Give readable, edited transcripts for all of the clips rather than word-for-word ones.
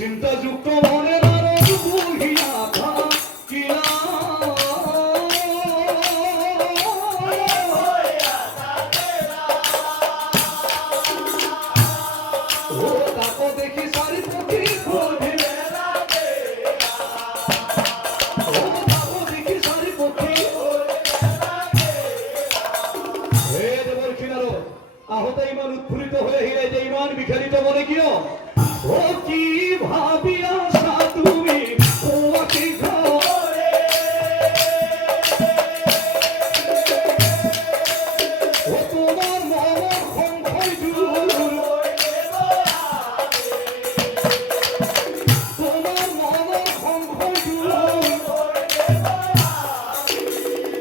চিন্তাযুক্ত মনে নারদ বহিয়া থাকিলা ও তাকে দেখি সারি পক্ষী ঘুরে ও তাকে দেখি সারি পক্ষী হে দেবর্ষী নারদ আহত ইমান উৎফুল্লিত হয়ে হিরে যে ইমান বিখারিত মনে কিয় ও কি ভাবিয়া তুমি তোমাকে ঘরে ও তোমার মন সংশয় দূর তোমার মন সংশয় দূর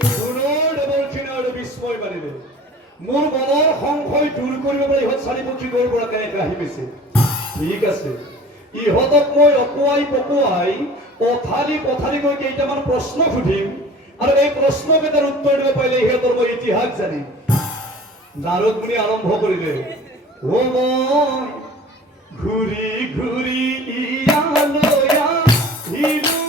শুনোর বলছি না আৰু বিস্ময় বাঢ়িলে মোৰ মনৰ সংশয় দূৰ কৰিব পৰা ইহঁত চাৰিপক্ষী গৌৰ পৰা কেনেকৈ আহি পাইছে ঠিক আছে ইহঁতক মই অকুৱাই পকুৱাই পথাৰি পথাৰি গৈ কেইটামান প্ৰশ্ন সুধিম আৰু এই প্ৰশ্নকেইটাৰ উত্তৰ দিব পাৰিলে ইহঁতৰ মই ইতিহাস জানিম নাৰদ মুনি আৰম্ভ কৰিলে ও মই ঘূৰি ঘূৰি ইয়ালৈ আহিলো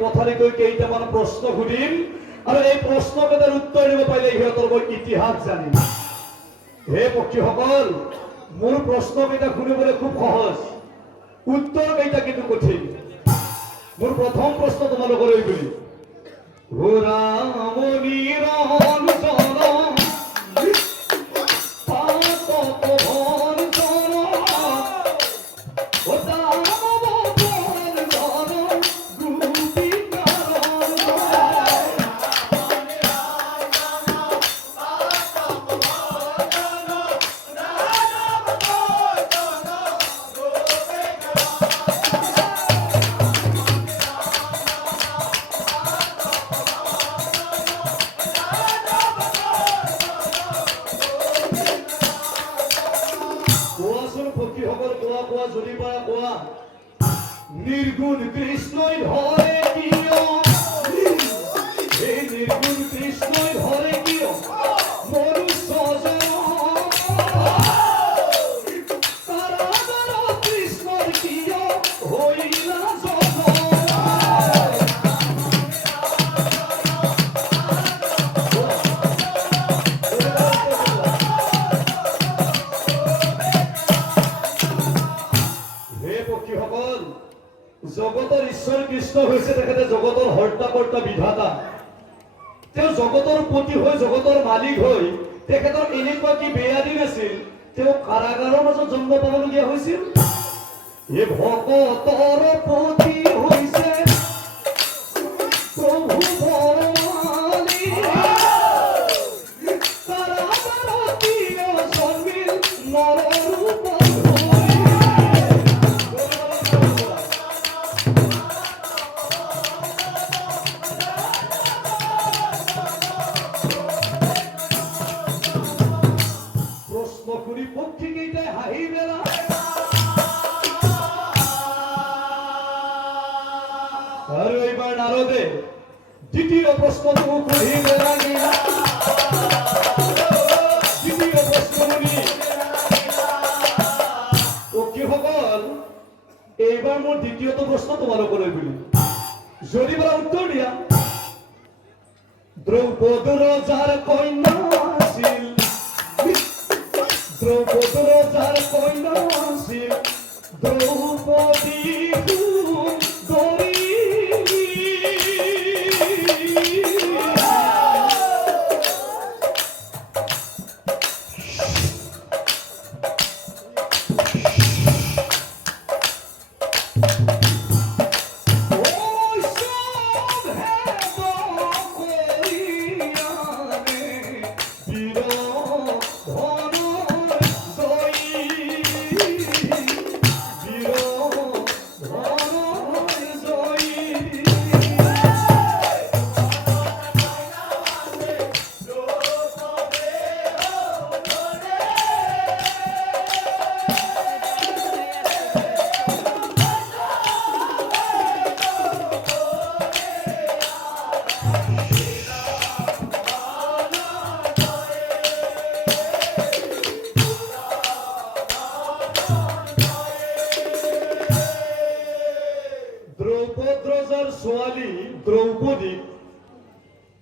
পথাৰি গৈ কেইটামান প্ৰশ্ন সুধিম আৰু এই প্ৰশ্নকেইটাৰ উত্তৰ দিব পাৰিলে ইহঁতৰ মই ইতিহাস জানিম হে পক্ষীসকল মোৰ প্ৰশ্নকেইটা শুনিবলৈ খুব সহজ উত্তৰকেইটা কিন্তু কঠিন মোৰ প্ৰথম প্ৰশ্ন তোমালোকলৈ বুলি ৰামণিৰ নির্গুণ কৃষ্ণই ধরে কিয় এই নির্গুণ কৃষ্ণই ধরে কিয় মনুষ্য কৃষ্ণর কিয় হইলা জগতৰ ঈশ্বৰ কৃষ্ণ হৈছে তেখেতে জগতৰ হৰ্তা কৰ্তা বিধাতা। তেওঁ জগতৰ পতি হৈ জগতৰ মালিক হৈ তেখেতৰ এনেকুৱা কি বেয়া দিন আছিল, তেওঁ কাৰাগাৰৰ মাজত জন্ম পাবলগীয়া হৈছিল। এই ভকতৰ পতি হৈছে প্ৰভু বৰমালি, কাৰাগাৰতী জন্মিল নৰৰূপ আৰু এইবাৰ নাৰদে দ্বিতীয় প্ৰশ্নটো সুধিব লাগিল। দ্বিতীয় প্ৰশ্ন শুনি সখীসকল, এইবাৰ মোৰ দ্বিতীয়টো প্ৰশ্ন তোমালোকলৈ বুলি যদি পৰা উত্তৰ দিয়া। দ্ৰৌপদ ৰজাৰ কন্যা আছিল, দ্ৰৌপদ ৰজাৰ কন্যা আছিল দ্ৰৌপদী ছোৱালী দ্ৰৌপদী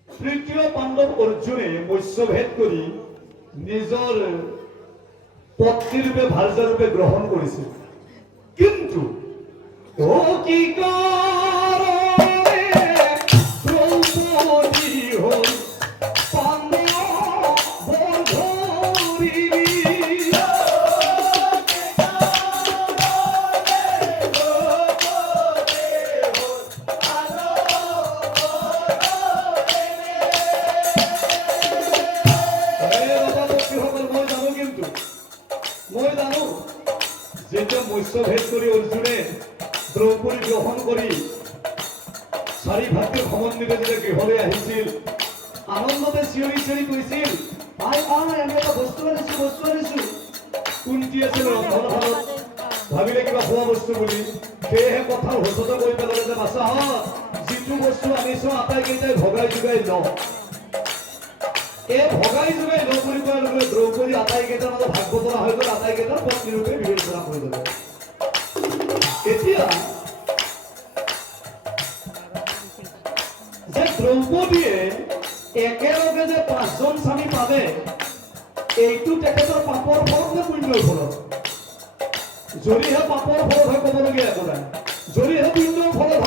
তৃতীয় পাণ্ডৱ অৰ্জুনে মৎস্যভেদ কৰি নিজৰ পত্নীৰূপে ভাৰ্যাৰূপে গ্ৰহণ কৰিছিল। কিন্তু কি কাৰণে দ্ৰৌপদী হ'ল পাণ্ডৱৰ ধৰি মৎস্যভেদ কৰি অৰ্জুনে দ্ৰৌপদী গ্ৰহণ কৰি চাৰি ভাতৃ সমন্বিত যেতিয়া গৃহলৈ আহিছিল, আনন্দতে চিঞৰি চিঞৰি কৈছিল, আই আই আমি এটা বস্তু আনিছো। কুন্তি আছিল ৰন্ধনশালত, ভাবিলে কিবা খোৱা বস্তু বুলি, সেয়েহে কথা হোচত কৰি পেলালে যে বাচাহঁত যিটো বস্তু আনিছো আটাইকেইটাই ভগাই যোগাই লওঁ। এই ভগাই যোগাই লওঁ বুলি কোৱাৰ লগে দ্ৰৌপদী আটাইকেইটাৰ মাজত ভাগ বতৰা হৈ গ'ল, আটাইকেইটাৰ পত্নীৰূপে বিবেচনা কৰি ল'লে। এতিয়া যে দ্ৰৌপদীয়ে একেলগে যে 5জন স্বামী পালে, এইটো তেখেতৰ পাপৰ ফল নে পুণ্যৰ ফলত? যদিহে পাপৰ ফলত হয় ক'বলগীয়া একো নাই, যদিহে পুণ্যৰ ফলত